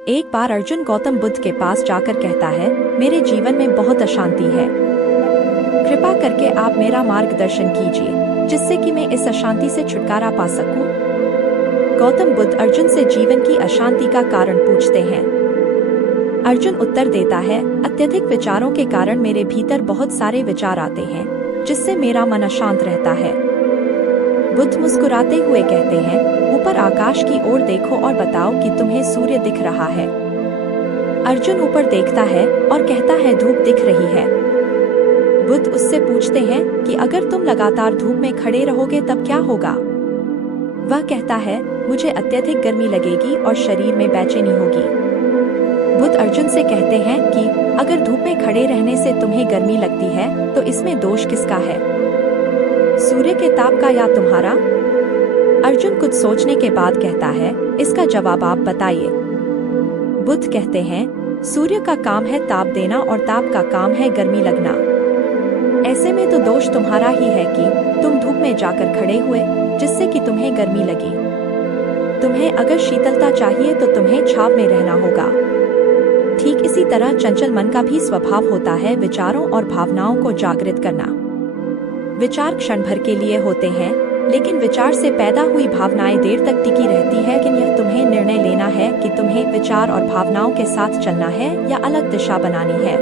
एक बार अर्जुन गौतम बुद्ध के पास जाकर कहता है, मेरे जीवन में बहुत अशांति है। कृपा करके आप मेरा मार्गदर्शन कीजिए, जिससे कि मैं इस अशांति से छुटकारा पा सकूं। गौतम बुद्ध अर्जुन से जीवन की अशांति का कारण पूछते हैं। अर्जुन उत्तर देता है, अत्यधिक विचारों के कारण मेरे भीतर बहुत सारे विचार आते हैं, जिससे मेरा मन अशांत रहता है। बुद्ध मुस्कुराते हुए कहते हैं, ऊपर आकाश की ओर देखो और बताओ कि तुम्हें सूर्य दिख रहा है। अर्जुन ऊपर देखता है और कहता है, धूप दिख रही है। बुद्ध उससे पूछते हैं कि अगर तुम लगातार धूप में खड़े रहोगे तब क्या होगा? वह कहता है, मुझे अत्यधिक गर्मी लगेगी और शरीर में बेचैनी होगी। बुद्ध अर्जुन से कहते हैं कि अगर धूप में खड़े रहने से तुम्हें गर्मी लगती है तो इसमें दोष किसका है, सूर्य के ताप का या तुम्हारा? अर्जुन कुछ सोचने के बाद कहता है, इसका जवाब आप बताइए। बुद्ध कहते हैं, सूर्य का काम है ताप देना और ताप का काम है गर्मी लगना। ऐसे में तो दोष तुम्हारा ही है कि तुम धूप में जाकर खड़े हुए, जिससे कि तुम्हें गर्मी लगी। तुम्हें अगर शीतलता चाहिए तो तुम्हें छाव में रहना होगा। ठीक इसी तरह चंचल मन का भी स्वभाव होता है विचारों और भावनाओं को जागृत करना। विचार क्षण भर के लिए होते हैं, लेकिन विचार से पैदा हुई भावनाएं देर तक टिकी रहती है। लेकिन यह तुम्हें निर्णय लेना है कि तुम्हें विचार और भावनाओं के साथ चलना है या अलग दिशा बनानी है।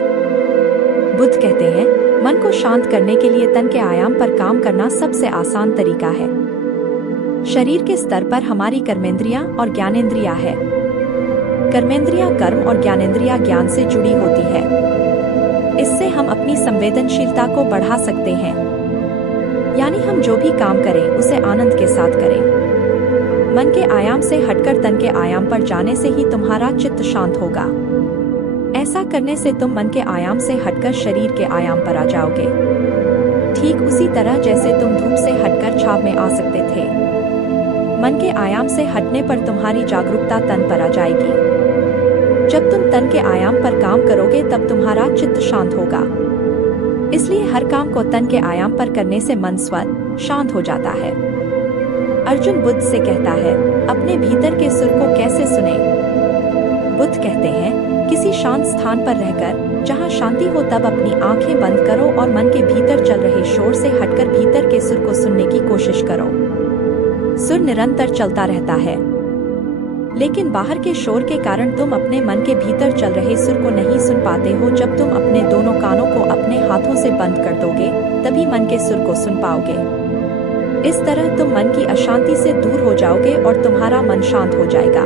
बुद्ध कहते हैं, मन को शांत करने के लिए तन के आयाम पर काम करना सबसे आसान तरीका है। शरीर के स्तर पर हमारी कर्मेंद्रियां और ज्ञानेंद्रियां है। कर्मेंद्रियां कर्म और ज्ञानेंद्रियां ज्ञान से जुड़ी होती है। इससे हम अपनी संवेदनशीलता को बढ़ा सकते हैं, यानी हम जो भी काम करें उसे आनंद के साथ करें। मन के आयाम से हटकर तन के आयाम पर जाने से ही तुम्हारा चित्त शांत होगा। ऐसा करने से तुम मन के आयाम से हटकर शरीर के आयाम पर आ जाओगे, ठीक उसी तरह जैसे तुम धूप से हटकर छाव में आ सकते थे। मन के आयाम से हटने पर तुम्हारी जागरूकता तन पर आ जाएगी। जब तुम तन के आयाम पर काम करोगे तब तुम्हारा चित्त शांत होगा। इसलिए हर काम को तन के आयाम पर करने से मन स्वतः शांत हो जाता है। अर्जुन बुद्ध से कहता है, अपने भीतर के सुर को कैसे सुने? बुद्ध कहते हैं, किसी शांत स्थान पर रहकर जहां शांति हो तब अपनी आंखें बंद करो और मन के भीतर चल रहे शोर से हटकर भीतर के सुर को सुनने की कोशिश करो। सुर निरंतर चलता रहता है, लेकिन बाहर के शोर के कारण तुम अपने मन के भीतर चल रहे सुर को नहीं सुन पाते हो। जब तुम अपने दोनों कानों को अपने हाथों से बंद कर दोगे, तभी मन के सुर को सुन पाओगे। इस तरह तुम मन की अशांति से दूर हो जाओगे और तुम्हारा मन शांत हो जाएगा।